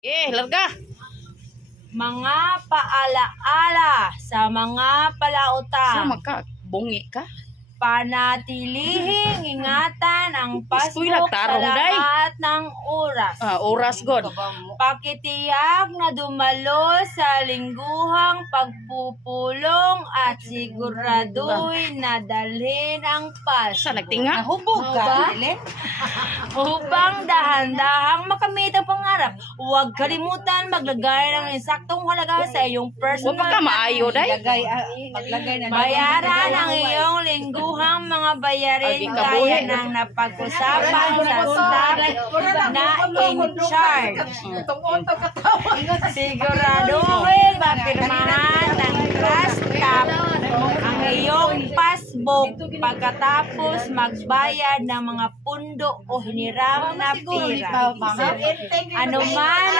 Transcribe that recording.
Larga. Mga paalaala sa mga Sa palautang. bungi ka. Panatilihing ingatan ang Eskwela, pasok sa tarong, day. lahat ng oras. Oras god. Pakitiyak na dumalo sa lingguhang pagpupulong at siguraduhin na dalhin ang Sa Pasko nagtinga. Nahubog Ba? ka, Ellen? upang dahan-dahang makamit ang pangarap. Huwag kalimutan maglagay ng eksaktong halaga sa iyong Wa personal pa ka maayo day. Maglagay na. bayaran ang iyong lingguhang mga bayarin Aging gaya kabuhi. ng napag-usapan sa staff na in charge. Siguraduhin mapirmahan ng trust cap ang iyong passbook pagkatapos magbayad ng mga pundo o hiniram na pira. Ano man